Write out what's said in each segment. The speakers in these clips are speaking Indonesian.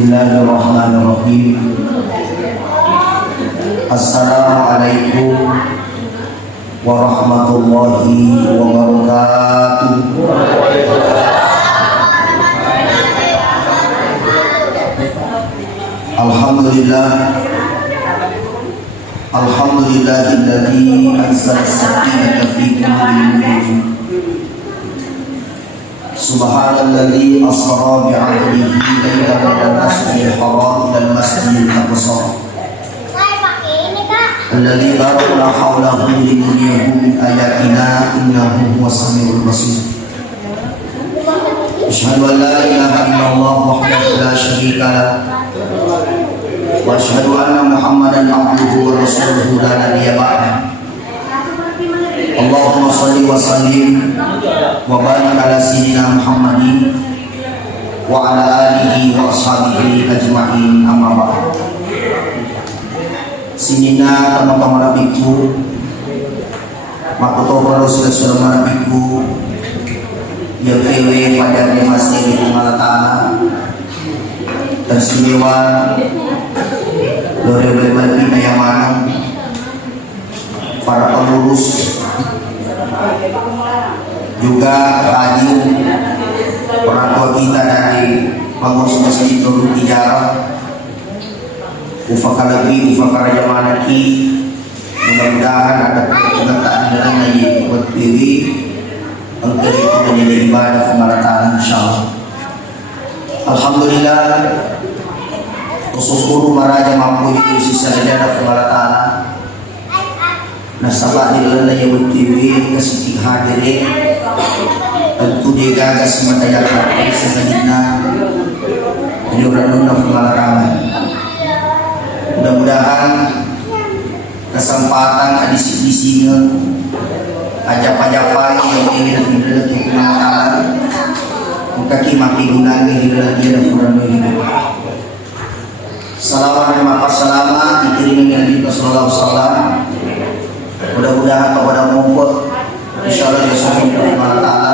Bismillahirrahmanirrahim. Assalamualaikum warahmatullahi wabarakatuh. Alhamdulillah, alhamdulillahilladzi anzala as-sakinata fi qulubil mu'minin. Subhanalladzi asra bi'abdihi laylan minal masjidil haram ilal masjidil aqsa alladzi barakna hawlahu linuriyahu min ayatina innahu huwas samiul basir. Asyhadu an la ilaha illallah wahdahu la syarika lah wa asyhadu anna Muhammadan abduhu wa rasuluhu la nabiyya ba'dahu. Allahumma shalli wa sallim wa barik ala sayyidina Muhammadin wa ala alihi wa ashabihi ajma'in, amma ba'd. Sinina teman-teman nabiku, makoto Rasulullah nabiku yang kewe pada masih di Malatana tersimewa lore-lore kita yang mana para pengurus juga radio orang tua kita dari pengurus masjid Nurul Tijarah ufakar lebih ufakar jamanaki, mudah-mudahan ada penyertaan dalam lagi buat diri untuk menjadi ibadah pemarataan insyaallah. Alhamdulillah, usul maraja mampu itu sisa sejarah pemarataan nasabah di dalam lagi buat diri kasih hadirin tentu dia gagas mataya hati sebenarnya menyuruh pemarataan. Mudah-mudahan kesempatan adisi-adisinya ajap-ajapan yang ingin menjadi pemakaran kaki maki gunanya hidup dia kurang hidup. Assalamualaikum warahmatullahi wabarakatuh. Sallallahu alaihi wasallam. Mudah-mudahan kepada mumput insyaallah Subhanahu wa taala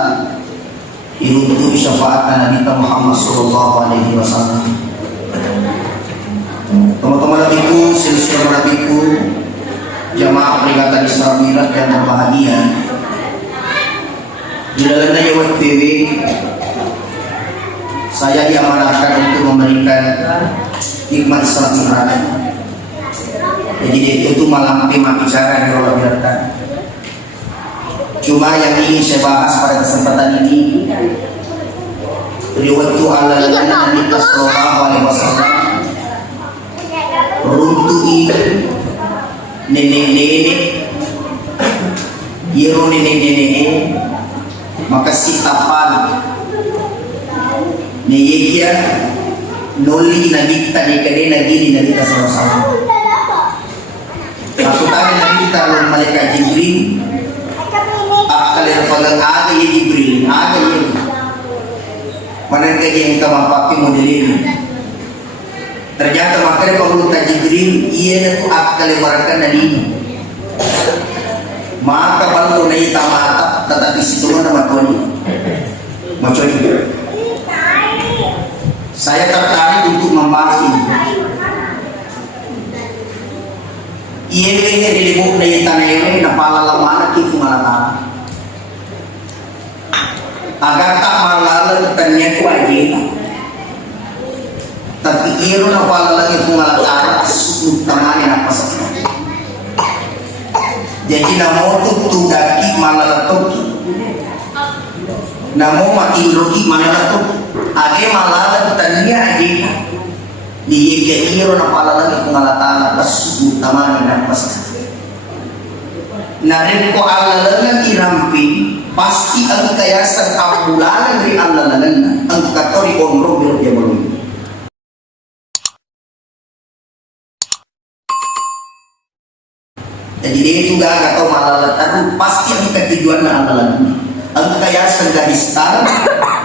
itu syafaat Nabi Muhammad sallallahu alaihi wasallam. Teman-teman nabiku, silsilah nabiku, jamaah peringatan Isra Mi'raj yang berbahagia. Di dalamnya Yawat PW, saya diamanahkan untuk memberikan hikmat Isra Mi'raj. Jadi itu malam tema bicara di Allah biarkan. Cuma yang ingin saya bahas pada kesempatan ini, riwayat Allah Nabi sallallahu alaihi wasallam runtuhi nenek-nenek yero nenek-nenek maka sitapan neyekia noli nagita nekade nagini nagita sama-sama maksudnya nagita lalu malaikat Jibril akal yang paling ada ya Jibril ada ya mana yang kamapapi model ini. Ternyata makanya kalau Jibril ia itu akal lebarkan dari ini. Maka baru naik tamat tetapi situ mana macam ini. Saya tertarik untuk membahas ini. Ia ini dilibuk naik tanah ini napala lamana kifu malata. Agar tak malala ternyata wajib. Tapi iro na pala lagi pumalatan suku tamani na pasok. Jadi namo tutudaki malalatok. Namo matiroki malalatok. Age malala tanya age. Diye iro na pala lagi pumalatan suku tamani na pasok. Narin ko alalangan irampi pasti ang kayasan amulalan ri alalangan ang katori onro biro dia belum. Jadi dia juga atau malalatan pasti yang ketujuan amalan ang kayasan garis tar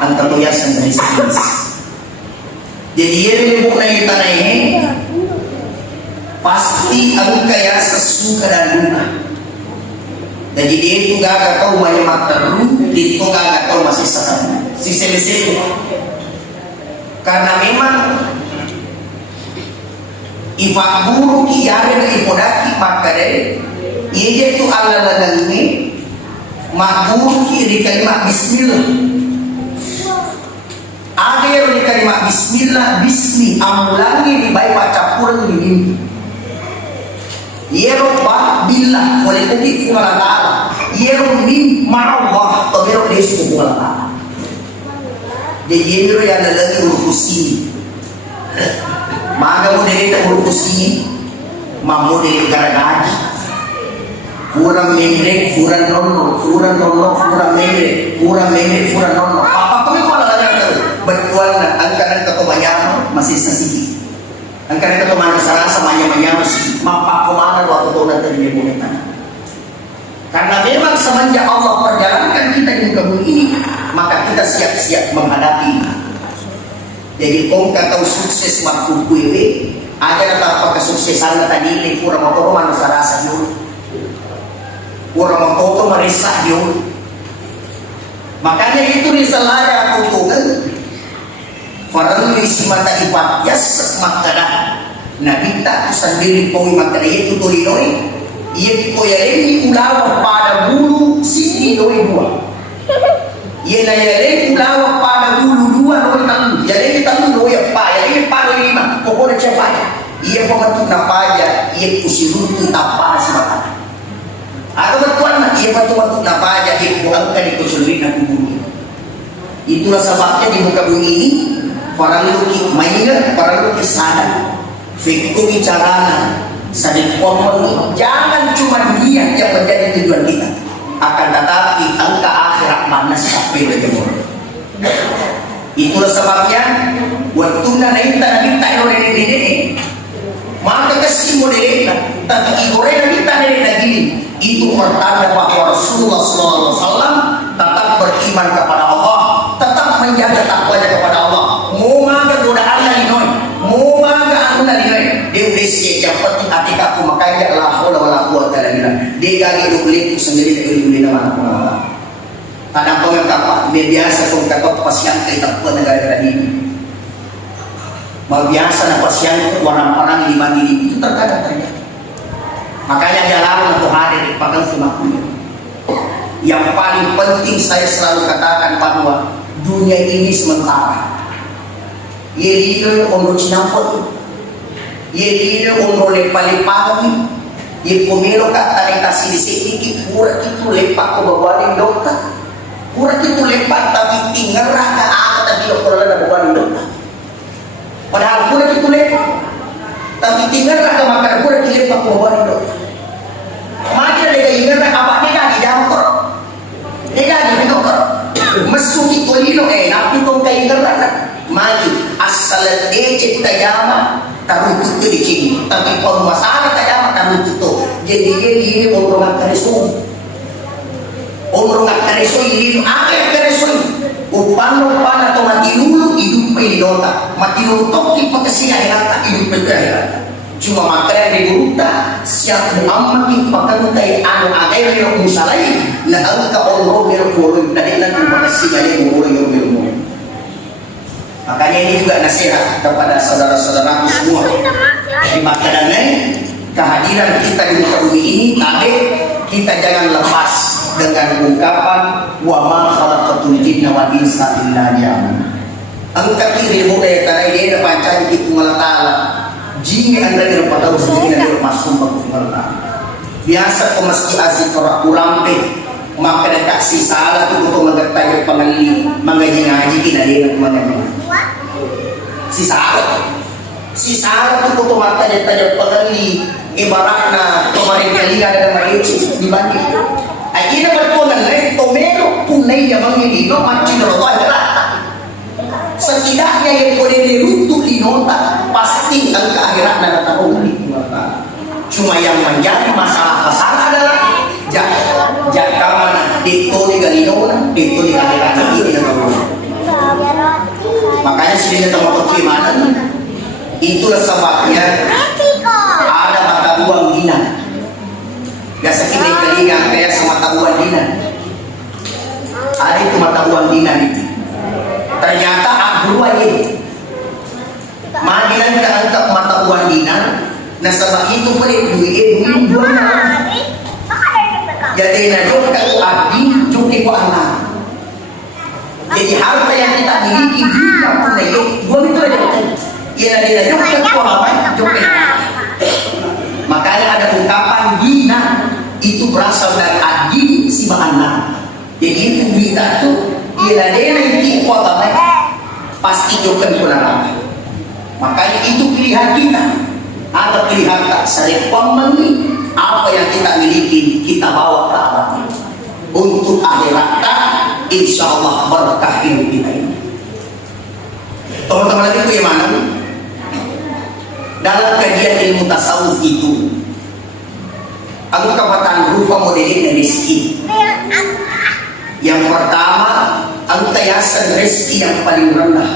ang katoyasan garis garis. Jadi dia lebih na tanah ini pasti ang kayasan suka dan duka. Jadi dia juga atau banyak mataru itu gak atau masih sakit si selesai karena memang Ifakburu ki yare na ipodaki makare. Iya itu Allah lalangme. Makburu ki di kalimat bismillah. Ada yang di kalimat bismillah, bismi amulangi di bayi baca pulang di mimpi. Yero bah billah boleh kuki kungalala. Yero mim ma'allah tabiro desu kungalala. Jadi yero yang lalagi urukusi. Maga mo nilita urukusi, mamu nilita garagaji. Kurang membre, kurang nono, kurang membre, kurang nono. Apa kami ko alalagay betulan na ang kanang katumayan masih sasigi. Ang kanang katumayan sarasa manya-manya masih mapakumanan waktu itu nanti dibunuhkan. Karena memang semenjak Allah perjalankan kita di muka bumi ini, maka kita siap-siap menghadapi. Jadi kung kataw sukses magkukuiwi, ada na tapos kesuksesan na tanili, kurang mo ko sarasa yun. Kurang mo ko marisa yun. Makanya itu risalaya kutungan. Farang si mata ipatyas makada. Nabita sendiri kong makada itu tulinoi. Ia koyaleni ulawa pada bulu sini doi dua. Ia nayaleni ulawa pada bulu dua doi talu. Yaleni talu doi apa? Yaleni pada lima. Pokoknya siapa? Ia pematuk napaja. Ia kusiruntu tapara si mata. Atau bertuan nak ia batu-batu napaja. Ia kuangkan di kusurin na bumi. Itulah sebabnya di muka bumi ini para luki maingat, para luki sadar. Fikir bicarana sadar komon. Jangan cuma dunia yang menjadi tujuan kita, akan tetapi angka akhirat mana sampai berjemur. Itulah sebabnya waktu nanti kita ini maka kesimpulan tapi igore kita ini itu pertanda bahwa Rasulullah SAW tetap beriman kepada Allah, tetap menjaga takwanya kepada Allah. Mau maga godaan nalinoi, mau maga anu nalinoi. Dia udah yang penting hati aku makanya la haula wala quwwata illa billah. Dia gagi ulit sendiri dari ulit nama Allah. Kadang kau yang kapak, dia biasa kau kapak pasien kita pun negara ini. Mal biasa na pasien orang-orang lima ini itu terkadang terjadi. Makanya dia lalu untuk hadir pada semakunya. Yang paling penting saya selalu katakan bahwa dunia ini sementara. Yelino umro cinampot, yelino umro lepalipami, ye pumilo ka taritasi disiki pura itu lepak ko bawaling dokta, pura itu lepak tapi tingara ka akat at ilokrola na bawaling dokta. Padahal pura itu lepak, tapi tingara ka makar pura lepak ko bawaling dokta. Maka dia ingat apa dia lagi jauh kor, dia lagi bingung kor. Mesuki kolino napi kong kayo ingat maju asal ece tajama tarututo di sini, tapi kalau masalah tajama tarututo. Jadi ini orang kareso ini apa yang kareso? Upano atau mati dulu hidup pedota, mati dulu toki pagkasi akhirat hidup pedota. Cuma makanya diburuta siap mengamati pagkakuntay ano agay mayroong musalay na ang kaonro mayroong pulong na dinan kung pagkasigay yung mayroong. Makanya ini juga nasihat kepada saudara-saudaraku semua. Di makadangay kehadiran kita di muka bumi ini, tapi kita jangan lepas dengan ungkapan wa ma khalaqatul jinna wal insa illa liya'budun. Ang kakiri mo kaya tanay dia na pancay itu ngalatala. Jini anda yang pada usia ini masuk berkumpulan. Biasa kau meski asyik orang ulampe, maka dekat si salah tu untuk mengetahui pengali, mengaji kita dia mengaji. Si salah tu untuk mata dia tanya pengali, ibaratnya kemarin kali ada majuci dibanding. Akhirnya berkonan leh tomelo punai yang mengini, no macam itu ada. Setidaknya yang boleh diruntuh di nota pasti ang keakhirat dan datang di nota. Cuma yang menjadi masalah besar adalah jaka mana dito di galinona, dito di akhirat ini dan makanya sini tempat keimanan itulah sebabnya ada mata uang dinar. Biasa kita kalian kayak sama mata uang dinar. Ada itu mata uang dinar itu. Ternyata Abdul Wahid Madilan kita angkat mata uang dinar Nasa itu boleh duit dua na. Jadi na yung kakuabdi, yung kikuanan. Jadi harta yang kita miliki kita punya yuk, dua itu aja. Ia na yung kekuaman, yung kikuanan. Makanya ada ungkapan dina itu berasal dari adin si makana. Jadi itu berita itu ia na yung kikuaman pasti yung kekuanan. Makanya itu pilihan kita. Ada pilihan tak saripang mani apa yang kita miliki kita bawa ke akhirat untuk akhirat insya Allah berkah hidup kita ini. Teman-teman lagi yang mana? Dalam kajian ilmu tasawuf itu aku kapatan rupa modelin dan rezeki. Yang pertama aku tayasan rezeki yang paling rendah.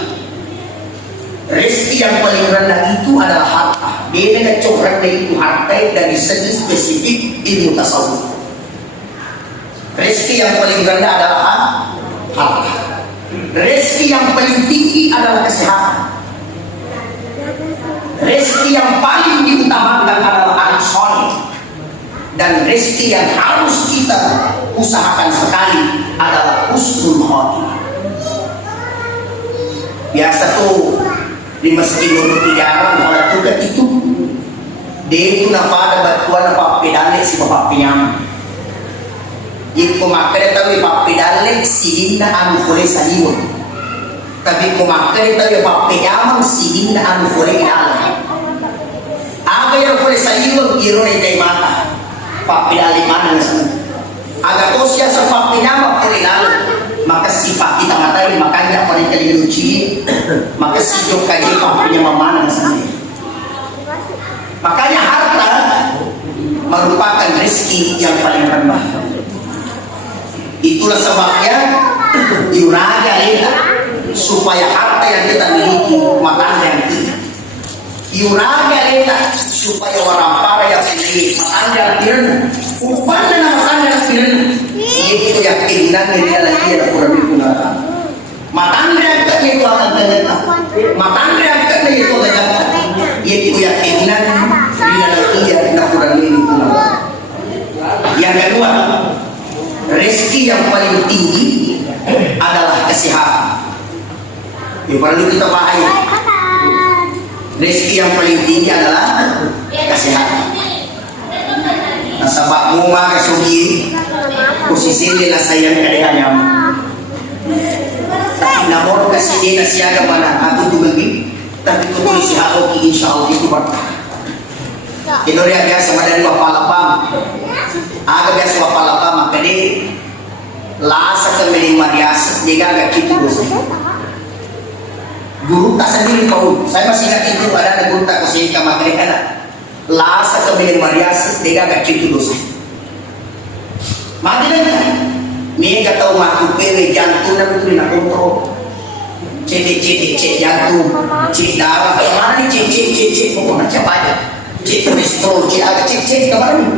Rezeki yang paling rendah itu adalah harta. Beda dengan cokrat itu harta dari segi spesifik ilmu tasawuf. Rezeki yang paling rendah adalah harta. Rezeki yang paling tinggi adalah kesehatan. Rezeki yang paling diutamakan adalah anak soleh. Dan rezeki yang harus kita usahakan sekali adalah husnul khotimah. Biasa tuh di masjid untuk tidaran kalau tugas itu dia itu napa ada batuan apa pedale si bapak pinyam jika makan tahu bapak pedale si indah anu boleh saliwat tapi makan tahu bapak pinyam si indah anu boleh ala apa yang boleh saliwat irone dari mata bapak pedale mana nasi agak kosya sepak pinyam boleh lalu maka sifat kita matai makanya orang kali lucu maka si joka dia punya memanang sendiri. Makanya harta merupakan rezeki yang paling rendah. Itulah sebabnya diuraga leda supaya harta yang kita miliki makan yang tinggi. Diuraga leda supaya orang para yang miliki makan yang tinggi. Upah dan makan yang tinggi. Itu yang keinginan dia lagi ada kurang digunakan. Matang reakat itu akan ternyata. Matang reakat itu ternyata. Itu yang keinginan dia lagi ada kurang digunakan. Yang kedua, rezeki yang paling tinggi adalah kesehatan. Yang perlu kita pahami. Rezeki yang paling tinggi adalah kesehatan. Nah, sebab rumah kesugi posisi dia sayang kadang-kadang namun kasih dia siaga mana aku tu lagi tapi tu tulis aku insyaallah itu berkah. Indonesia biasa madani wapalapam aga biasa wapalapam makanya lasa kemeli marias dia agak gitu dosa guru tak sendiri kau saya masih ingat itu ada guru tak kasih kamar mereka lasa kemeli marias dia agak gitu dosa mati kan? Mereka tahu mati pewe jantung dan betul nak kontrol. Cek jantung, cek darah, kemana nih cek pokoknya macam aja. Cek kolesterol, cek agak cek kemana nih?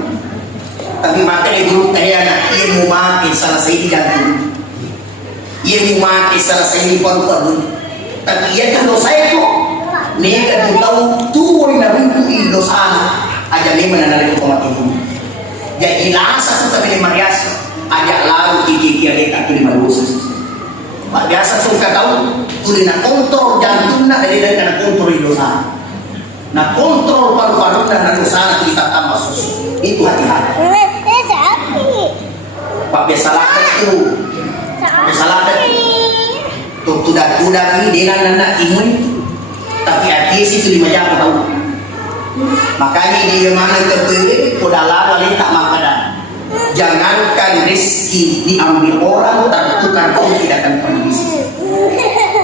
Tapi makanya dulu kayak anak ia mau mati salah satu jantung, ia mau mati salah satu paru-paru. Tapi ia kan dosa itu, mereka tahu tuh yang itu dosa aja memang ada kematian. Jadi langsung tu tapi marias ajak lalu kiki dia tak terima dosa. Biasa tu tahu tu nak kontrol jantung nak dari nak kontrol dosa. Nak kontrol paru-paru dan dosa kita tambah susu. Itu hati-hati. Pak biasa lakukan tu. Biasa lakukan. Tu tudak ni dia nak imun. Tapi hati situ 5 jam tahu. Makanya dia mana terpilih udah wali tak makanan. Jangankan rezeki diambil orang tertukar pun tidak akan kondisi.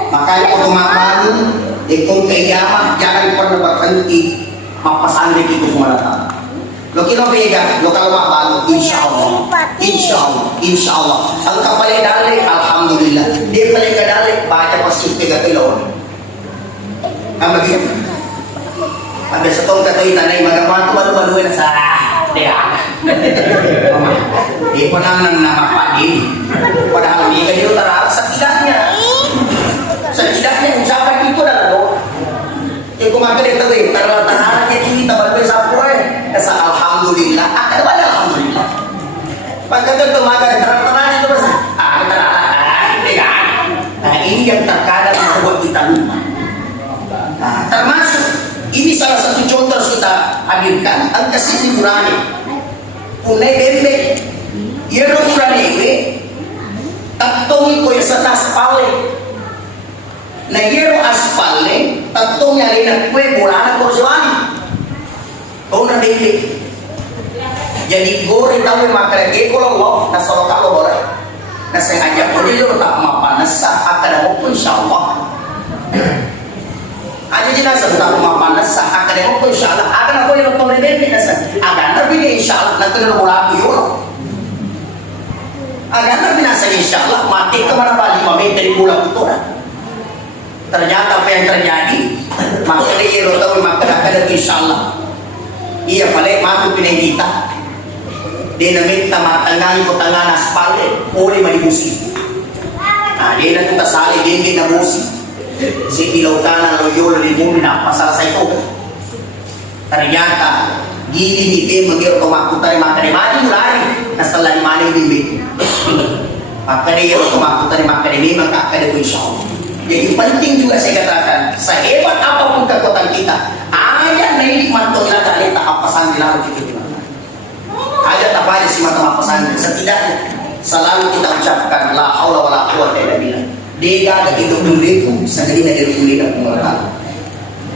Makanya waktu makan ikut kejamah jangan pernah berhenti mapasan lagi itu semua datang. Lo kira beda, lo kalau makan insyaallah. Kalau kapalnya dalek alhamdulillah. Dia paling kadalek baca pasti 3 kilo. Kan begitu. Ada setong kata tanay magawa baru na sa dia. Di panang namapadi. Padahal dia kayo tara sa tidaknya. Sa tidaknya ucapan itu adalah doa. Yung kumagal ito tara dia kita balik sapu asa alhamdulillah ada pada alhamdulillah pagkatapos tumaga terang-terang itu basta ini yang terkadang membuat kita lupa. Termasuk ini salah satu contoh kita hadirkan ang kasi kurani kunay bembe yero kurani ini taktong ko sa aspale na yero aspale taktong yali na kue bola na korsuani kung na bembe jadi gore tahu makalagi ko lang na solo ka lo boleh na sa ajak ko dito tak mapanas sa akademo ko insyaallah aja jenazah tak mapanas sa akademo ko insyaallah akan ako yung pamilya nasa agan na bigay insyaallah na tuloy mula yun agan na binasa insyaallah mati ka man bali mamitri bulan itu ternyata apa yang terjadi maka dia tahu maka ada insyaallah iya balik mati pinagita dia naminta matangani ko tangan aspale uli malibusi dia na kita sali din na busi si ilaw kanan loyolo limumi na pasal sa ito ternyata gini ni Kim magiro tumakutari makarimani mulari nasa lalimani bibig makariro tumakutari makarimi magkakada ko insyaallah jadi penting juga saya katakan sehebat apapun kekuatan kita ayat na hindi man ito ilagalita kapasan nila kita ayat apa aja sih mata pesan setidaknya selalu kita ucapkan la haula wala quwwata illa billah dia ada hidup dulu segini dari dulu dan pengelolaan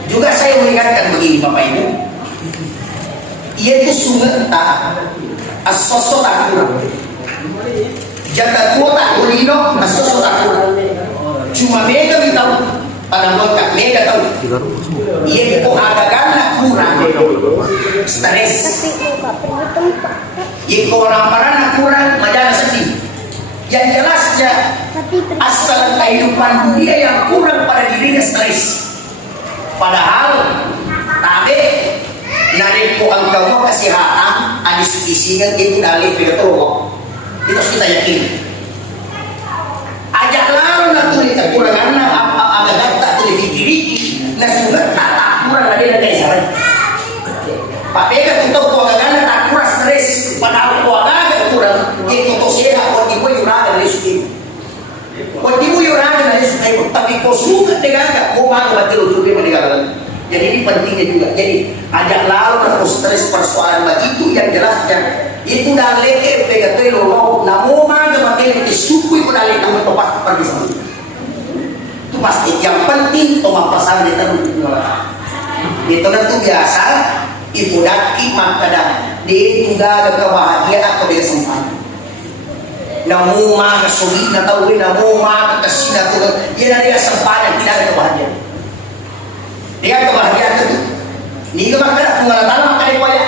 juga saya mengingatkan begini Bapak Ibu yaitu sungai as-sosok kurang jaga kuota ulino as-sosok kurang cuma mega minta pada mereka mega tahu iya kok agak kurang stres iya orang kurang majalah sedih yang jelasnya asal kehidupan dunia yang kurang pada dirinya stres padahal tabe narik ko ang kamu kesehatan adis isinya itu dari betul itu harus kita yakin ajak lalu natulik kekurangan agak tak tulis diri na sugat tak kurang ada dari sana Pak Bega tutup ko agak tak kurang stres padahal ko agak kurang itu to sehat ko ibu yuraga dari suki ko ibu yuraga dari suki tapi ko sugat tegaga ko bago betul suki meninggal jadi ini pentingnya juga jadi ajak lalu ke stres persoalan begitu yang jelasnya itu dah leke pega telo lo namo maga materi disukui ko dali tamu tepat pergi sama itu pasti yang penting to mapasan itu itu biasa ibu daki makada di tungga kebahagiaan atau dia sempat namo maga sulit na tahu namo maga kasina tu dia dari sempat tidak ada kebahagiaan dia kebahagiaan itu ni ke makada pengalatan makada kuaya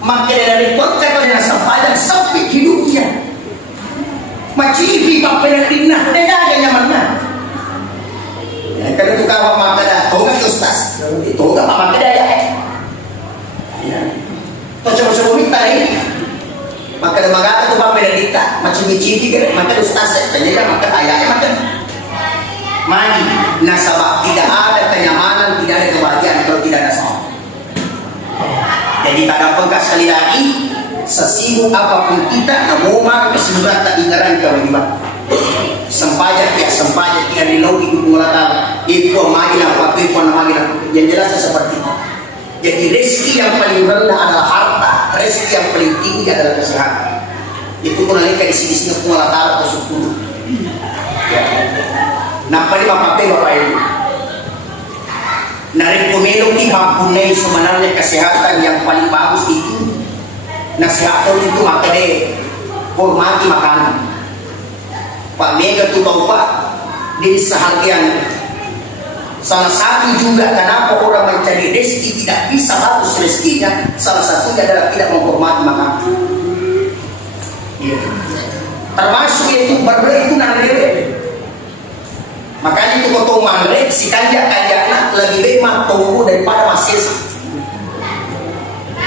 makada dari kota pada sempadan sampai hidupnya macipi papaya dinah dia ada nyamannya kalau tu kau makada toga ustaz toga makada ya to coba minta ini makada magata tu papaya dita macipi kan makada ustaz jadi makada ayah makada mani nasabah tidak ada kenyamanan tidak ada kebahagiaan kalau tidak ada sama jadi tak dapat sekali lagi sesibuk apapun kita namun keseluruhan tak ingaran kewajiban sempajak ya sempajak yang dilogi kumulatan itu magilah waktu itu magilah yang jelasnya seperti itu jadi rezeki yang paling rendah adalah harta rezeki yang paling tinggi adalah kesehatan itu pun nanti isi-isinya kumulatan atau syukur ya. Nampak ni Bapak Ibu narik pemilu di hampunai sebenarnya kesehatan yang paling bagus itu nasihat itu maka deh hormati makanan Pak Mega tuh tahu Pak di sehargian salah satu juga kenapa orang mencari rezeki tidak bisa bagus rezekinya salah satunya adalah tidak menghormati makanan ya. Termasuk itu berbeda itu nanti makanya itu kau mangrek si kanjak-kanjaknya lebih baik mah tunggu daripada masih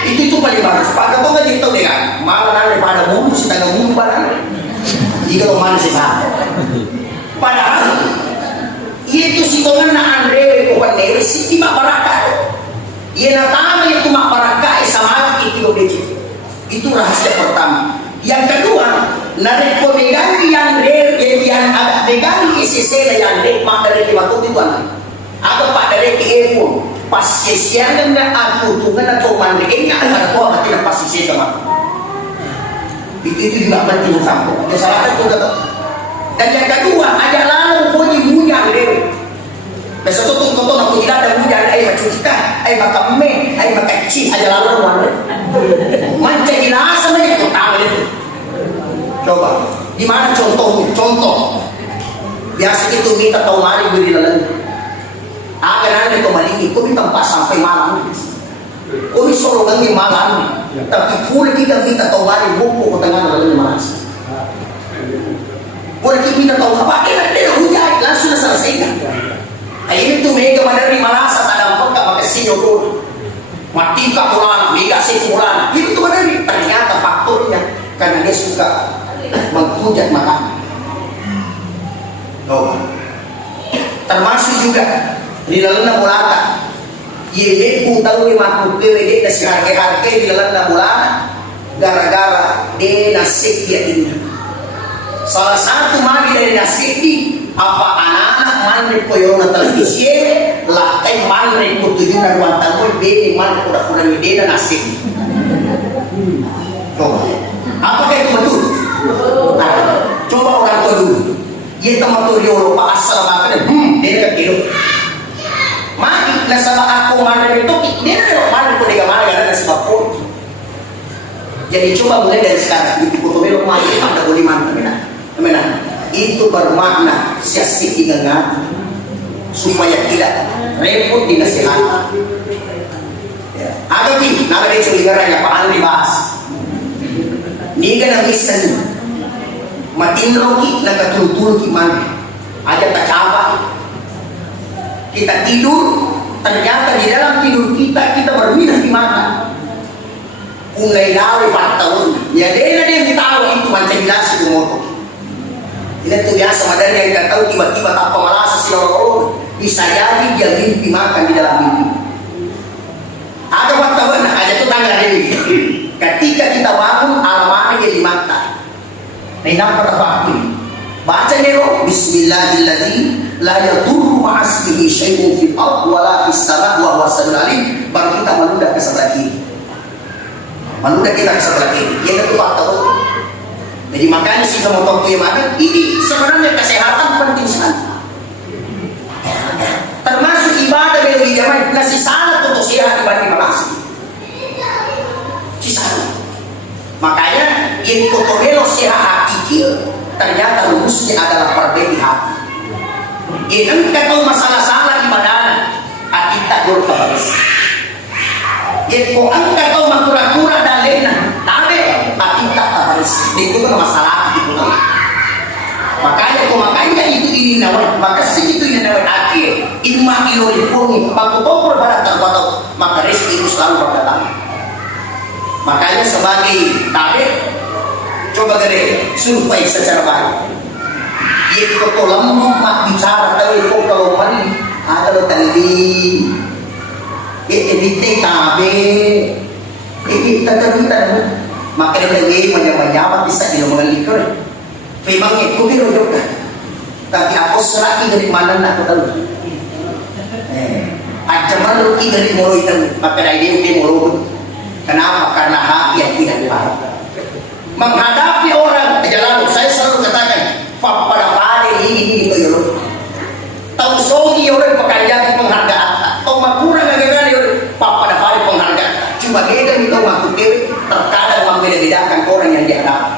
itu paling bagus pak kau nggak gitu deh kan malah daripada bulu si tangga bulu barang jika kau mana sih padahal itu si kau mana andre bukan dewi si tiba baraka ia nak tahu yang Itu rahasia pertama. Yang kedua, narekomeganti yang agak meganti isi sela yang mak dari waktu itu agak pak dari kiepun pas sesian na aku tungan atau mandiri nggak ada kau mati pas sesi teman. Itu juga penting sampai. Salah satu kata. Dan yang kedua, ada lalu kau dibunyang deh. Besok tuh aku tidak ada bunyang, macam kita, makan makan cip, ada lalu mana? Macam jelas sama itu tahu itu. Coba, di mana contohnya? Contoh, biasa itu minta tahu mari beri lalu. Agar ada itu malingi, kau minta pas sampai malam. Kau disuruh ganti malam, tapi kulit kita minta tahu mari buku ke tengah lalu malas. Kulit kita minta tahu apa? Dia hujan, langsung selesaikan. Ini tuh mega dari malasa tak dampak tak pakai sinyo tuh. Mati kak pulang, mega sih pulang. Itu tuh dari ternyata faktornya karena dia suka menghujat makanan. Oh. Termasuk juga di dalam bulatan. Ye tahu 50 kewede kasih harga di dalam bulatan gara-gara dia nasib dia ini. Salah satu magi dari nasib ini apa anak-anak manre ko yung televisi lakai manre ko tujuh na ruang tamu bini manre ko kurang ide na nasib. Coba, apakah itu betul? Nah, coba orang tua dulu. Ia tamatur yolo pa asal makan dia nak kilo. Mati nasaba aku manre itu dia nak manre ko dia manre ada nasib apa? Jadi coba mulai dari sekarang itu foto belok mati ada boleh mana? Itu bermakna siasat ingat supaya tidak repot dinasihati. Ada di nama dia culigaran yang paling dibahas. Niga na misan matinro ki nagkatultul ki man. Ada takapa kita tidur ternyata di dalam tidur kita berminat di mana? Kung nailawi 4 tahun. Ya dia tahu itu macam jelas itu motor. Ini tuh biasa madari yang tidak tahu tiba-tiba tak pemalasa si orang bisa jadi dia mimpi makan di dalam mimpi. Ada wartawan, ada tuh tangga ini. Ketika kita bangun alamatnya jadi mata. Nah nampak apa ini? Baca nero Bismillahirrahmanirrahim. La yadurru ma'asmihi syai'un fil ardh wa la fis sama' wa huwa samiul alim. Baru kita meludah ke sebelah kiri. Meludah kita ke sebelah kiri. Yang itu fakta. Jadi makanya si motor yang ada ini sebenarnya kesehatan penting sekali. Termasuk ibadah bagi jamaah nasi salat untuk sehat dibanding makasih. Sisa. Makanya yang kotorelo sehat hakiki ternyata rumusnya adalah perbaiki hati. Yang kata masalah-salah ibadah hati tak berkebaris. Yang kau angkat kau makura-kura dan lena, tapi hati tak terbaris. Itu kan masalah itu. Makanya itu ini nawat, maka segitu ini nawat akhir. Imma ilo dipungi, baku tokor pada terbatas, maka rezeki itu selalu berdatang. Makanya sebagai tarik, coba gede survei secara baik. Yang kau lama mak bicara tapi kau kalau mari ada lo tadi. Evite tabe, kita terlihat, maka lagi menyapa bisa di rumah likur. Memang itu biro juga, tapi aku seraki dari mana nak tahu. Ancaman rugi dari mulu itu, maka dari dia mulu. Kenapa? Karena hati yang tidak baik. Menghadapi orang jalan, saya selalu katakan, pada pada ini itu tahu sogi orang pekerjaan penghargaan, atau kurang agak-agak pada pada penghargaan. Cuma beda itu waktu terkadang membeda-bedakan orang yang dihadapi.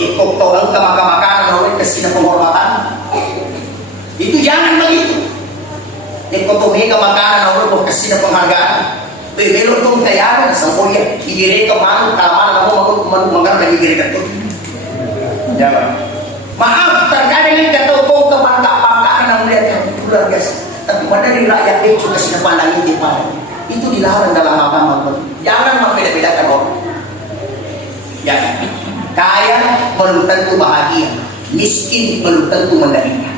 Ikut tolong ke makan-makanan orang kesini penghormatan. Itu jangan begitu. Ikut ke makanan orang kesini penghargaan. Belok tuh kayak sampai ya digiri ke mana kalau mana mau makan lagi digiri ke tuh. Jangan. Maaf terkadang ini kata kau ke pangkat-pangkat yang melihat yang luar biasa. Tapi pada di rakyat itu kesini pandang ini pandang. Itu dilarang dalam agama. Jangan membeda-bedakan orang. Jangan. Kaya belum tentu bahagia, miskin belum tentu menderita.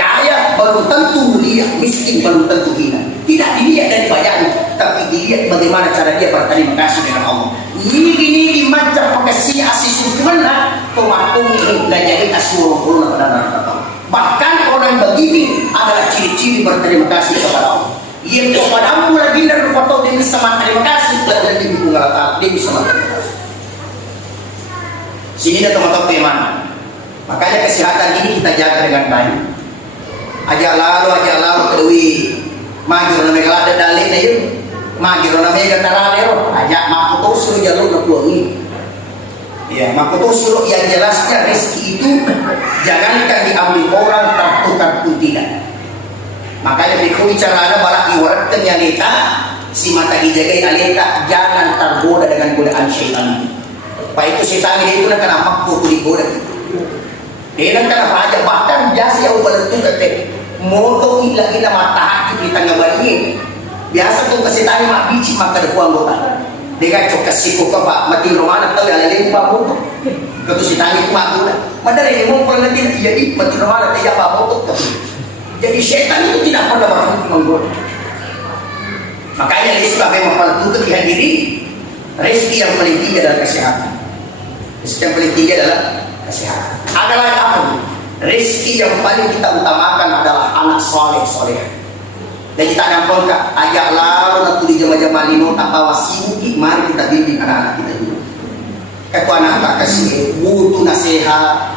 Kaya belum tentu mulia, miskin belum tentu hina. Tidak dilihat dari bayangan, tapi dilihat bagaimana cara dia berterima kasih dengan Allah. Nigi-nigi macam pagkasi asisukuman na tumakong na jadi asurong-urong na padanaran. Bahkan orang begini adalah ciri-ciri berterima kasih kepada Allah. Yang kepadamu lagi dan foto dia sama terima kasih dan lagi bunga dia bisa terima kasih. Sini dah teman-teman teman. Makanya kesehatan ini kita jaga dengan baik. Ajak lalu kedui maju na may kalada dalin na yun. Maju na may kataralero. Ajak makutusuro jalur na puangi. Ya, makutusuro yang jelasnya rezeki itu jangankan diambil orang tertukar pun tidak. Makanya berikut bicara ada balak iwaratkan yang neta si mata dijagai aleta jangan tergoda dengan godaan syaitan. Pak itu syaitan itu nak kena makku digoda. Dia nak kena aja bahkan biasa yang berlaku kata moto ila mata hati kita ngabali. Biasa tuh kesetan mak bici maka ada anggota. Dia cok kasih kok pak mati romana tahu ya lagi pak moto. Kata syaitan itu mak goda. Madari mau pernah dia jadi mati romana dia pak moto. Jadi syaitan itu tidak pernah berhenti menggoda. Makanya rezeki yang memperlukan dihadiri. Rezeki yang paling tinggi adalah kesehatan. Rezeki yang paling tinggi adalah kesehatan. Adalah apa? Rezeki yang paling kita utamakan adalah anak soleh. Dan kita nampak ajak lalu nanti di jama-jama lino tak bawa sibuki. Mari kita bimbing anak-anak kita dulu. Ketua anak tak kasih butuh nasihat.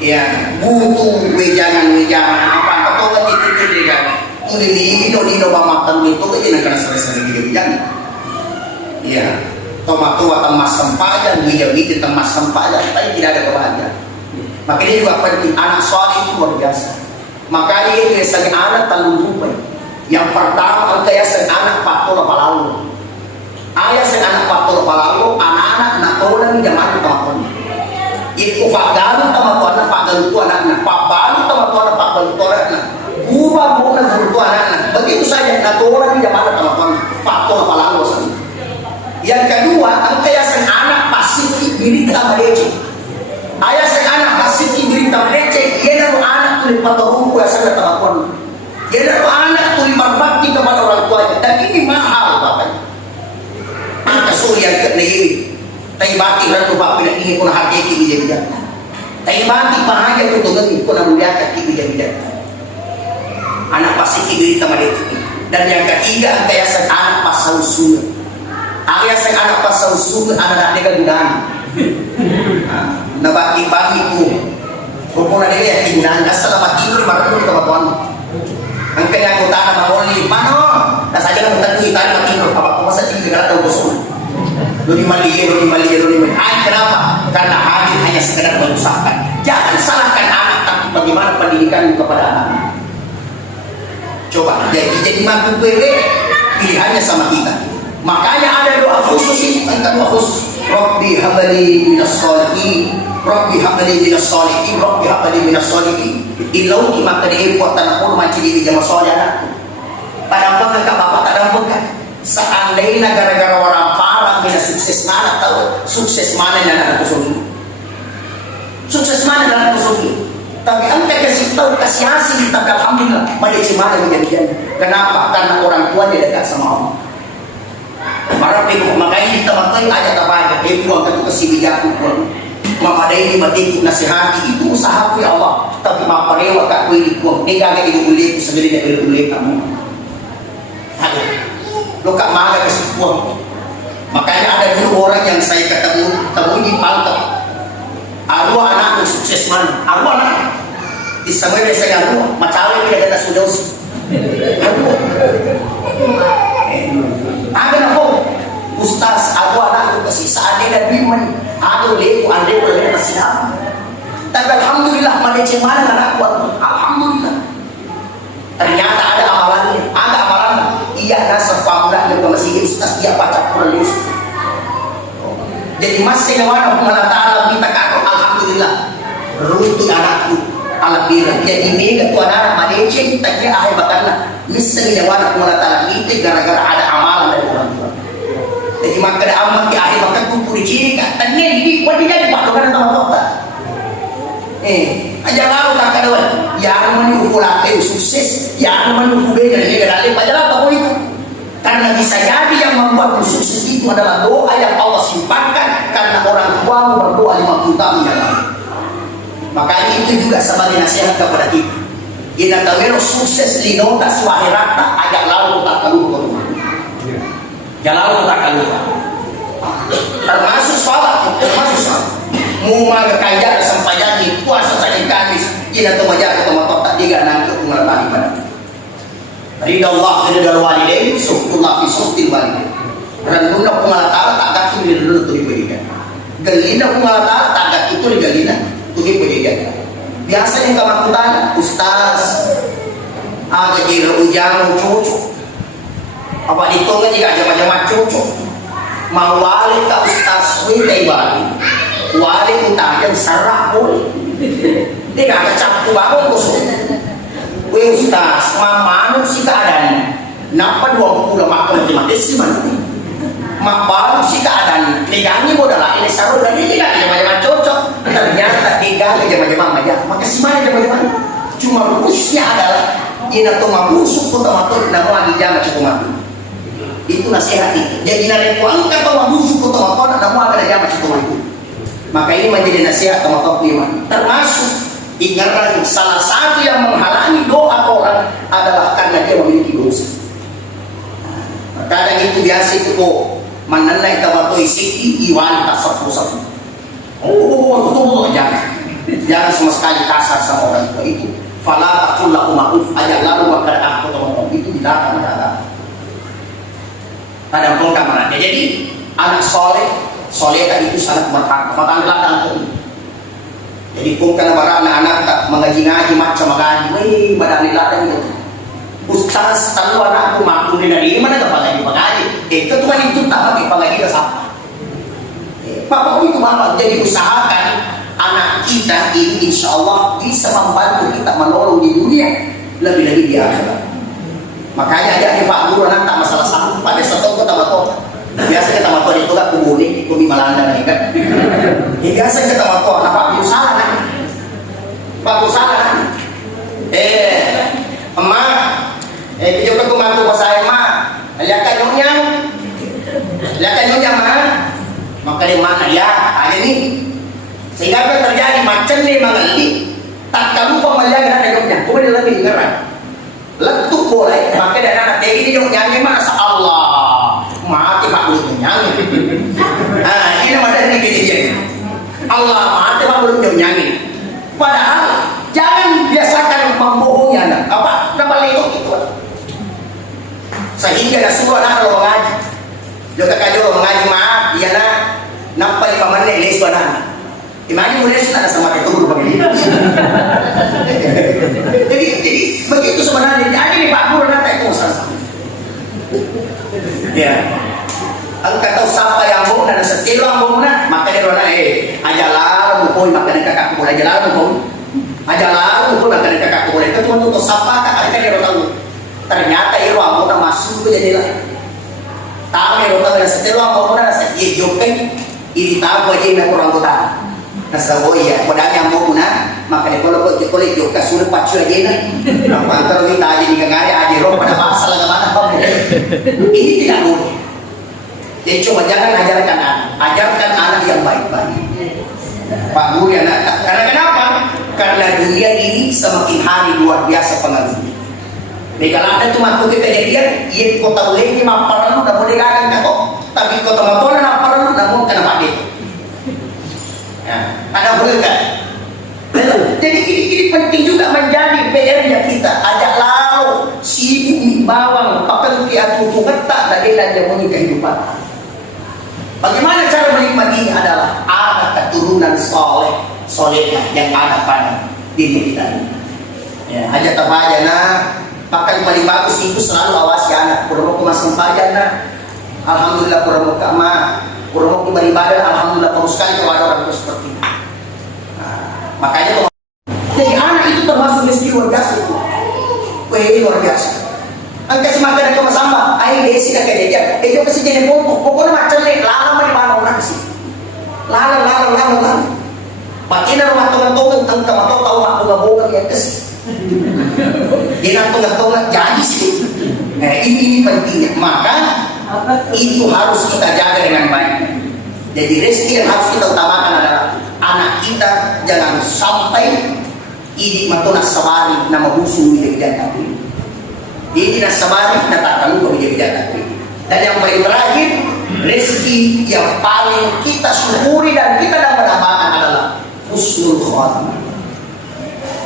Ya, butuh wejangan apa kau itu kan dino bamatan itu aja nak kena selesai gitu ya tomato atau mas sempadan bijak temas sempadan tapi tidak ada kebahagiaan. Makanya juga penting anak soleh itu luar biasa. Makanya itu sebagai anak talumbupan yang pertama ang kaya sa anak patol palawo ayah sa anak patol palawo anak-anak natolan ni jaman tamapon itu fagalo tamapon na fagalo anak papalu tamapon na fagalo anak buba mo na gurto anak begitu saja natolan ni jaman tamapon patol palawo sa yang kedua ang kaya sa anak pasiki birita malece ayah sa anak pasiki birita malece yan ang anak tuloy patorong ko sa tamapon. Jadi anak tuli berbakti kepada orang tuanya dan ini mahal bapak. Angka surya ke negeri, tapi bati ratu bapak tidak ingin pun hargai kibijak. Tapi bati bahagia tu dengan pun muliakan kibijak. Anak pasti kibiri tamat itu. Dan yang ketiga angka yasan anak pasal sungai. Yasan anak pasal sungai anak dengan gunaan. Nabagi-bagi tu. Rupanya dia yang gunaan asal mati itu baru kita bapak. Ang pinagutana ng only, mano? Nasa dyan ang tagkuhitan ng matino. Kapag kumasa tingin ka na daw gusto mo. Luni mali. Ay, kenapa? Karena hadir hanya sekedar menyusahkan. Jangan salahkan anak, tapi bagaimana pendidikan kepada anak. Coba, jadi mampu bebe, pilihannya sama kita. Makanya ada doa khusus ini, doa khusus. Rabbi habali minas sholihin, Rabbi habali minas sholihin, Rabbi habali minas sholihin. Ilaw ki makadihim buat tanah pun macam ini jamaah soleh anak. Padahal kan bapak tadam kan. Seandainya gara-gara orang parah bila sukses mana tahu sukses mana yang anak kusugi. Sukses mana yang anak kusugi. Tapi anda kasih tahu kasih hasil tapi alhamdulillah macam mana kejadian. Kenapa? Karena orang tua dia dekat sama Allah. Marah ibu makanya kita makai aja tak banyak. Ibu angkat kasih bijak pun. Mapadai ni mati nasihati itu usaha ku ya Allah tapi maparewa ka ku ini ku nega ga ibu ulit sendiri na ibu ulit kamu ada lo kak maga kasih ku makanya ada dulu orang yang saya ketemu di Palka arwah anak sukses man arwah anak di sampai saya arwah macawe tidak ada sudos ada na po ustaz arwah anak kasih seandainya biman aduh leku ande boleh tersiap. Tapi alhamdulillah macam mana anak kuat. Alhamdulillah. Ternyata ada amalannya, ada amalan. Iya nasa famula dan masih ustaz dia baca Quran Yus. Jadi masih lawan Allah Taala minta kau alhamdulillah. Rutu anakku alhamdulillah. Jadi mega tu anak Malaysia tak dia ahli bakarlah. Misalnya lawan Allah Taala itu gara-gara ada amalan dari orang tua. Jadi maka ada amat di akhir maka kumpul di sini kan tanya ini buat dia di patok kan teman-teman aja lalu tak kawan yang menyuruh latih sukses yang menyuruh beda dia beralih pada apa itu karena bisa jadi yang membuat sukses itu adalah doa yang Allah simpankan karena orang tuamu berdoa 50 tahun yang lalu. Makanya itu juga sebagai nasihat kepada kita. Kita tahu sukses linota suahirata agak lalu tak keluar. Jangan lalu tak keluar. Termasuk sholat. Mau kaya sampai jadi puasa saja kamis. Kita tahu aja kita mau tak tiga nanti umur tadi pada. Ridha Allah ridha walidain, syukurullah fi syukuril walidain. Renduna pumalata tak kat itu dulu tu diberikan. Galina pumalata tak kat itu galina tu diberikan. Biasanya kamakutan ustaz agak jira ujang cucu. Apa ditonga jika jama-jama cucu. Mau wali ka ustaz wi bali. Wali utang sarak boleh. Dia agak capu bangun kosong. Wi ustaz mamanu si keadaan. Napa 20 makan mati mana? Mabalu si keadaan negangi modal ini saru dan ini tidak jama-jama cocok ternyata digali jama-jama aja makasih mana jama-jama cuma rumusnya adalah ina toma busuk ko toma to na mo agi jama cukup mati itu nasihat itu jadi nare ko angka toma busuk ko toma to na mo agi jama cukup mati maka ini menjadi nasihat toma to lima termasuk ingatlah salah satu yang menghalangi doa orang adalah karena dia memiliki dosa kadang itu biasa itu kok mananay tabato isi iwan tak sapu-sapu. Betul jangan sama sekali kasar sama orang tua itu. Fala takul lahu ma'ruf aja lalu wakar aku teman itu tidak ada. Kadang pun kamarnya. Jadi anak soleh tadi itu sangat berhak. Matanglah dan jadi pun karena para anak-anak tak mengaji-ngaji macam mengaji, wih badali ladang itu. Ustaz kalau anakku mampu dari mana dapat lagi mengaji? Itu cuma itu tak pakai lagi ke siapa? Bapak itu mama jadi usahakan anak kita ini insya Allah bisa membantu kita menolong di dunia lebih-lebih di akhirat. Makanya ada di Pak Guru anak tak masalah satu pada satu kota batok. Biasa kita batok itu kan kubunik, kubi Malanda nih kan. Biasa kita batok, nah Pak Guru salah kan? Pak Guru salah kan? Emak. Kita ke kumatu ko saya ma. Lihat nyonya ma. Maka di mana ya? Ada ni. Sehingga apa terjadi macam ni mengali. Tak kamu pemajaran ada nyonya. Kau boleh lebih dengar. Letup boleh. Maka dan anak tegi di nyonya ni masa Allah. Mati pak belum nyonya. Ini mana ni kejadian. Allah mati pak belum nyonya ni. Padahal jangan biasakan membohongi anak. Apa nama lekok itu? Sehingga nasuruh anak kalau mengaji juga kajo mengaji maaf dia nak nampak 5 menit les anak imani mulai sudah sama itu guru begini jadi begitu sebenarnya ada nih Pak Guru nanti itu sama ya angka tahu siapa yang mau dan setil yang mau maka dia orang ajalah mukul maka dia kakak mulai ajalah mukul maka dia kakak mulai itu cuma untuk siapa kakak dia orang ternyata itu aku nak masuk ke jadi lah. Tahu yang orang dah setelah aku nak sakit jopen, ini tahu aja yang kurang kota. Nasa boya, pada yang mau guna, maka dia kalau jok kasur pacu aja na. Apa antara kita aja di kengari aja roh pada pasal mana kamu. Ini tidak boleh. Jadi cuma jangan ajarkan anak yang baik-baik. Pak Guru anak, karena kenapa? Karena dunia ini semakin hari luar biasa pengaruhnya. Kalau ada cuma kita kejadian, ia kota uleni mamparan udah boleh gagal kau, tapi kota mamparan mamparan udah mau kena pakai. Ada boleh kan? Jadi ini penting juga menjadi PR-nya kita. Ajak lau si bumi bawang pakai kiat tubuh ketak dari lanjut kehidupan. Bagaimana cara menikmatinya adalah ada keturunan solehnya yang ada pada diri kita ini. Ya, ajak tabayana. Maka yang paling bagus itu selalu awasi anak. Kurang masuk pajak alhamdulillah kurang beribadah, alhamdulillah terus sekali kalau ada orang itu seperti itu. Makanya jadi anak itu termasuk meski luar biasa. Luar biasa. Angkat semakin ada sama, ayo desi nak kerja. Itu kasih jadi pokoknya macam ni lama di mana orang sih. Lama. Makin rumah teman-teman angkat atau tahu aku nggak bohong yang kasih. Dia tengah-tengah jadi sih. Ini pentingnya. Maka itu harus kita jaga dengan baik. Jadi rezeki yang harus kita utamakan adalah anak kita jangan sampai idik matunas sabari na mabuso di bidang natin. Hindi na sabari na tatalong di bidang natin. Dan yang paling terakhir, rezeki yang paling kita syukuri dan kita dapat dapatkan adalah husnul khatimah.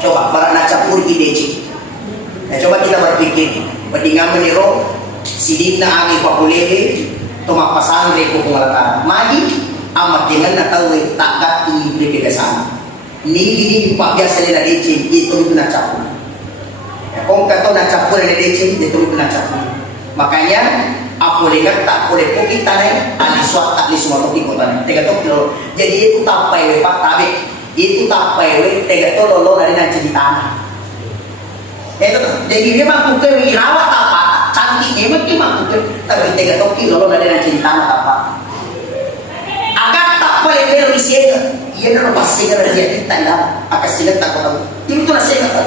Coba para nacapur ideci. Nah, coba kita berpikir, pendingan meniro sidik na agi pakulele tumapasan reko kumalata. Magi amat dengan natawe takat ibli kegasana. Ni pagbiasa nila deci itu nacapur. Ya, kung kato nacapur nila deci itu nacapur. Makanya aku lihat tak boleh kita nih aliswat tak liswat di kota nih. Tega tuh jadi itu tapai pak tabe itu tapai tega tuh lolo dari nanti di tanah. Itu jadi memang bukan rawat apa cantik memang bukan tapi tega tuh lolo dari nanti di tanah apa. Agar tak boleh berusia ia nak pasti kerja kita lah. Akan silat tak tahu. Itu tuh nasi kata.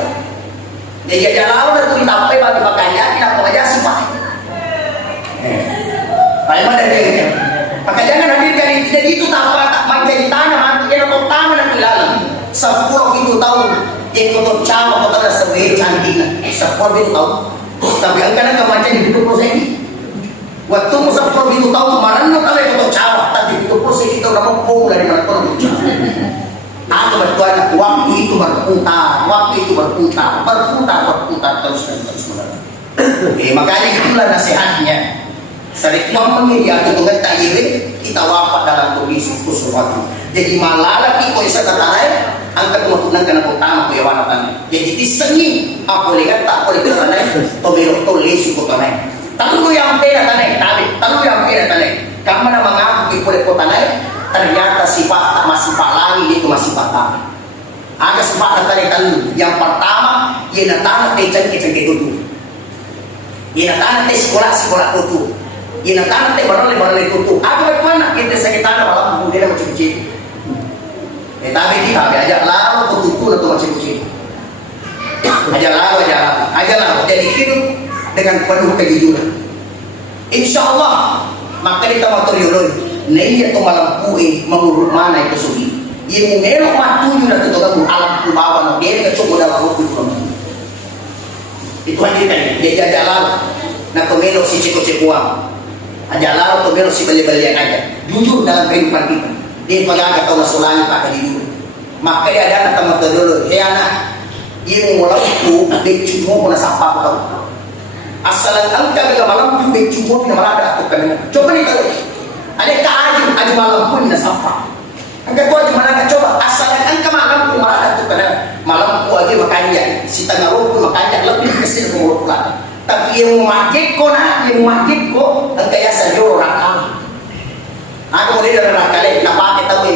Jadi jalan lalu tu tapai bagi pakaian kita pengajar sih pak. Paling ada dia. Maka jangan hadirkan jadi itu tak menjadi tanah, yang untuk tanah dan ilalang. 10 tahun yang untuk cawa kota dah sebagai cantik. 10 tahun. Tapi angkana kemacam di 20% waktu masa 10 tahun kemarin no tahu untuk cawa, tapi 20% kita udah mau dari mana pun untuk cawa. Aku bertuan waktu itu berputar terus menerus. Makanya itulah nasihatnya. Sering memilih atau tugas tak kita wafat dalam kondisi kusuwati. Jadi malala kita bisa katakan angkat kemudian kena pertama kuyawanatan. Jadi disengi aku lihat tak boleh tanai tomiro tulis suku tanai. Tahu yang pena tanai, tahu yang pena tanai. Kamu nama mengaku boleh tanai ternyata sifat masih sifat lagi itu masih sifat tanai. Ada sifat tanai tahu. Yang pertama ia tanah tecan itu. Ia tanah sekolah itu. Ina tante barale tutu. Aku bertuan kita sakit tanah malam kemudian macam cik. Tapi kita ajak lalu tutu atau macam cik. Ajak lalu. Jadi hidup dengan penuh kejujuran. Insya Allah maka kita matorioloi. Naya to malam kue mengurut mana itu sugi. Ia mengelok matunya dan tetap alam kubawa dia kecuali dalam waktu itu aja kan. Dia ajak lalu. Nak melok si ceko-cekoan. Aja lalu tuh si beli-belian aja. Jujur dalam kehidupan kita. Dia pagagak tahu masulanya pakai jujur. Maka dia ada anak teman dulu. Dia anak. Dia mulai itu becu mau sapa kau. Asalan angka bela malam tu becu mau nak ada aku kan. Coba ni tahu. Ada aju malam pun nak sapa. Angka tu aju mana coba. Asalan angka malam pun ada aku kan. Malam tu aja makanya. Si tengah pun makanya lebih kesini ke pulang. Tapi yang memakai ko kaya sa joro rakal. Ako boleh dari rakal napake tahu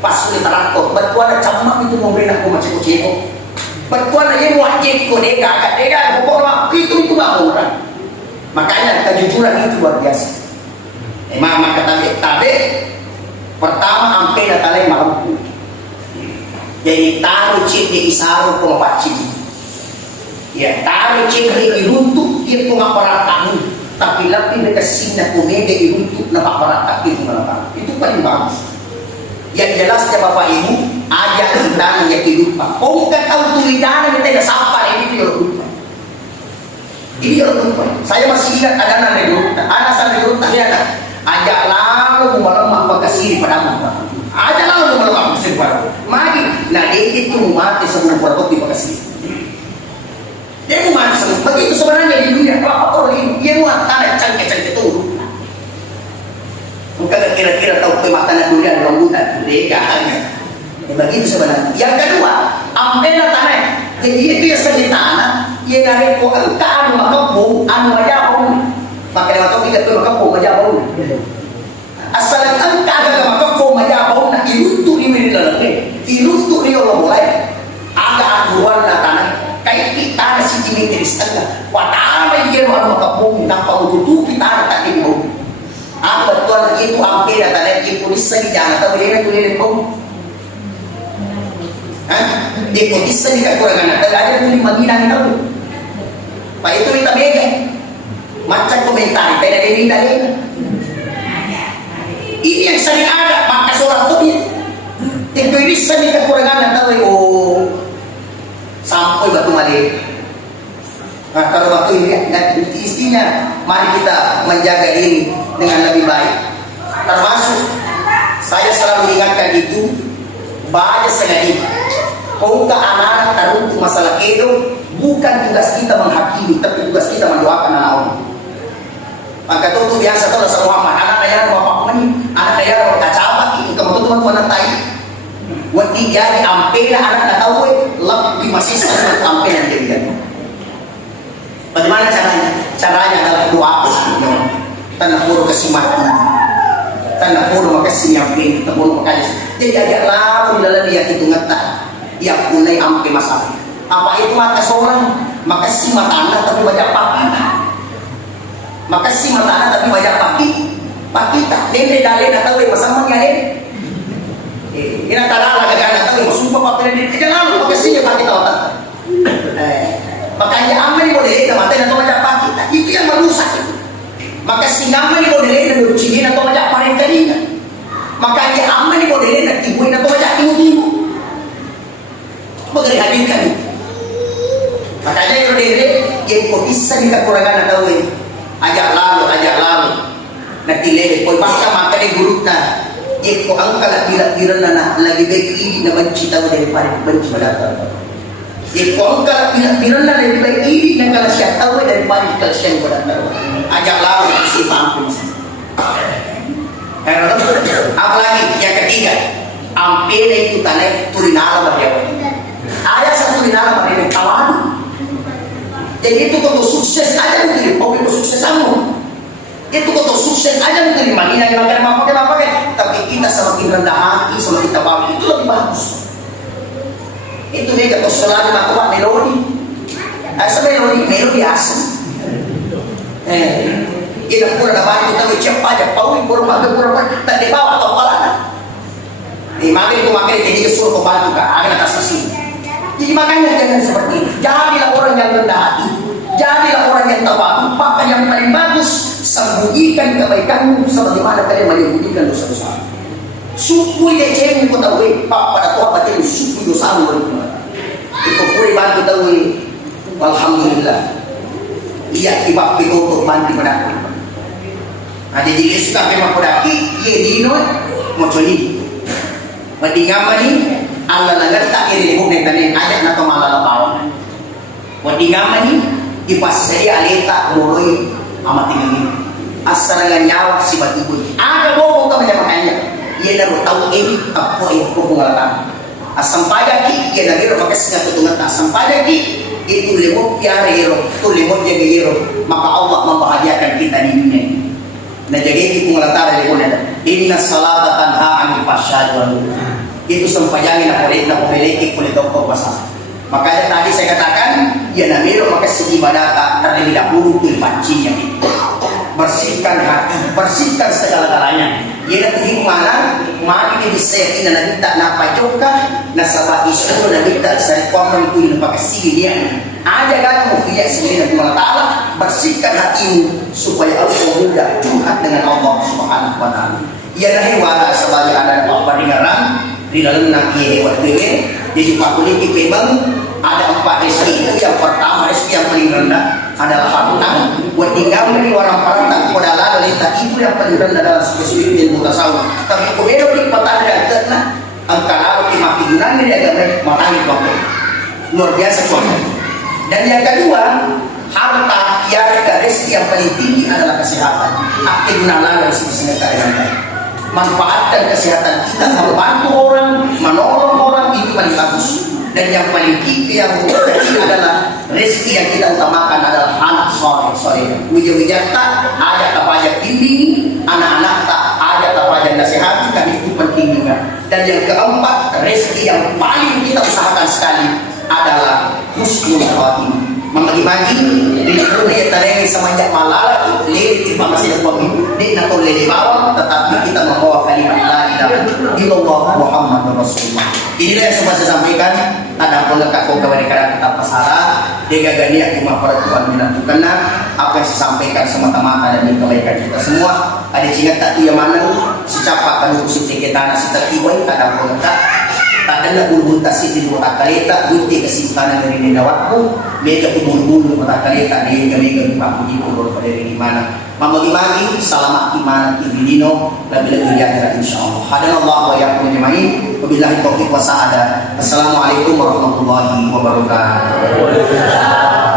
pas ni tarakto. Batuan na camak itu memberi aku macam kucing. Batuan na yang wajib ko dega pokok itu orang. Makanya kejujuran itu luar biasa. Mama kata tabe pertama ampe na talay malam. Jadi taruh cip di isaru ko mapacik. Ya, taruh cendri iruntuk dia pengaparat kamu, tapi lebih mereka sina komedi iruntuk nampak parat itu malah itu paling bagus. Yang jelasnya bapak ibu ajar tentang yang kehidupan. Oh bukan tahu tulisan kita tidak sampah ini tidak lupa. Ini tidak lupa. Saya masih ingat ada anak saya dulu tadi ada. Ajak lalu malam kasih padamu. Ajak lalu malam kasih padamu. Mari, nah dia itu mati sebelum perut dipakasih. Dia mau mati begitu sebenarnya di dunia. Kalau orang dia mau tanah cangkeh itu. Bukan kira-kira tahu pemakanan dunia dan rambutan. Dia hanya. Begitu sebenarnya. Yang kedua, ampena tanah. Jadi itu yang sedih tanah. Ia dari anu makapung, anu majapung. Maka dia waktu kita tu makapung majapung. Asal angka agak makapung majapung. Nak iruntuk ini dalam ni. Iruntuk ni orang mulai. Agak aguan na tanah. Kayak kita na si Dimitris tengah. Watama dia anu makapung. Nampak ututupi tanah tak dimau. Apa tuan itu ampena tanah. Ia polis seni jangan tahu dia nak tulis kau. Dia polis seni kat kurangan. Tak ada tulis maginan tahu. Pak itu minta bega macam komentar tidak ada minta dia Ini yang sering ada, maka seorang tuh yang bisa nih kekurangan atau sampai batu mali. Nah, kalau batu ini, istinya mari kita menjaga diri dengan lebih baik. Termasuk saya selalu ingatkan itu baca sengaja. Kau ke anak taruh masalah kedo, bukan tugas kita menghakimi, tapi tugas kita mendoakan anak orang. Maka itu biasa tuh rasa Muhammad, anak ayah bapak mani, anak ayah kacapa, itu kamu tuh teman-teman tai. Wati jadi ampela anak tak tahu lebih masih sangat ampela dia. Bagaimana caranya? Caranya adalah doa. Tanah puro kasih mati, tanah puro makasih nyamping, tanah puro makasih. Jadi agak lama dalam dia itu ngata, ia punai ampe masalah. Apa itu mata seorang? Makasih mata anak tapi banyak pakai. Makasih mata anak tapi banyak pakai. Pakai tak? Nene dalin atau bersama ngalin. Ini antara lah gagana tapi sumpah pakai ini tidak lalu makasihnya pakai tahu tak? Makanya amal ni boleh kita mata atau macam pakai itu yang merusak itu. Maka singaman ni boleh dan bercingin atau macam paling kalinya. Makanya amal ni boleh dan tibuin atau macam tibu-tibu. Bagaimana hadirkan itu? Makanya yang boleh yang kau bisa ni kekurangan atau ajak lalu. Nanti leh kau bahkan makan di guruk na. Yang kau angkat bila na lagi baik ini na benci tahu daripada benci pada. Yang kau angkat bila na lebih baik ini na kalau siapa tahu daripada kalau siapa pada. Ajak lalu si pampun. Apalagi yang ketiga, ampela itu tanah turinala beliau. Ada satu turinala beliau kawan. Jadi itu kalau sukses aja mungkin, mau itu sukses kamu. Itu kalau sukses aja mungkin mana yang makan apa. Tapi kita semakin rendah hati, semakin kita bangkit itu lebih bagus. Itu dia kalau selalu melakukan melodi. Asal melodi asam. Ina pura na bantu tahu cepat aja, paui pura tak dibawa atau apalah. Makin jadi kesuruh bantu kah, akan atas sisi. Jadi makanya jangan seperti ini. Jadilah orang yang rendah hati, jadilah orang yang tawadhu. Maka yang paling bagus sembunyikan kebaikanmu sebagaimana kalian menyembunyikan dosa-dosa. Suku dia cewek kau tahu, pak pada Tuhan baca suku dosamu. Itu puri bantu tahu, alhamdulillah. Iya ibak pitutup mandi pada. Ada jenis suka memang podaki, ye dino mocoli. Mati ngamani Allah lagar tak iri ibu nengkane ajak nato malala bawang. Mati ngamani dipasai aleta moroi amat tinggi. Asal dengan nyawa si batu pun. Ada bobo kau menyamakannya. Ye naru tahu ini apa yang kau pengalatan. Asam pagi ye nabi roh makasih ngatu tungata. Asam pagi itu lemot piara hero, itu lemot jaga hero. Maka Allah membahagiakan kita di dunia ini. Nah jadi itu pengelatara lemot ada. Inna salata tanha anil fahsya'i wal munkar. Itu sempajangin nak memiliki kulit doktor pasal. Makanya tadi saya katakan, ya nabi roh makasih ibadah terlebih dahulu tu pancinya. Bersihkan hati, bersihkan segala-galanya. Ia nanti mana, mari ini bisa yakin na kita napa joka, nasabah isu na kita saya komen itu yang pakai dia. Ada kan mufiyah sendiri dari Allah Taala, bersihkan hatimu supaya Allah mudah curhat dengan Allah Subhanahu Wa Taala. Ia nahi wala sebagai ada peringatan di dalam nanti waktu ini. Jadi fakulti memang ada 4 rezeki. Yang pertama rezeki yang paling rendah adalah harta. Buat tinggal dari orang perantang pada lalu itu yang paling rendah dalam spesifik ilmu tasawuf. Tapi kemudian di petanda dan terna angka lalu di makidunan dari agama matangin contoh luar biasa contoh. Dan yang kedua harta yang rezeki yang paling tinggi adalah kesehatan. Aktivitas lalu spesifik kalian. Manfaatkan kesehatan kita, membantu orang, menolong orang itu paling bagus. Dan yang paling tinggi yang adalah rezeki yang kita utamakan adalah anak soleh. Wujud-wujud tak ada tapajak bimbing, anak-anak tak ada tapajak nasihat, kan itu penting juga. Dan yang keempat, rezeki yang paling kita usahakan sekali adalah husnul khatimah. Membagi-bagi di dunia tarengi semenjak malala lili terima kasih pemimpin di nato lili bawah, tetapi kita membawa kalimat la illallah Muhammad Rasulullah. Inilah yang semua saya sampaikan. Ada pun lekat kau kepada kita pasara. Dia gani aku para Tuhan menentukan apa yang saya sampaikan semata-mata demi kebaikan kita semua. Ada cingat tak yang mana secapat kan kusuk kita nasi terkiwai ada pun lekat. Tak ada bulbul-tasik di dua kereta, bunti kesimpulan dari nidawatku, mega pembulu-bulu mata kereta di mega papu di pulau pada dari mana. Magi-magi, selamat iman ibidino, lebih-lebih akhirat insyaallah. Hadanallahu wa iyyakum ajma'in. Wabillahi taufiq wa sa'adah. Assalamualaikum warahmatullahi wabarakatuh.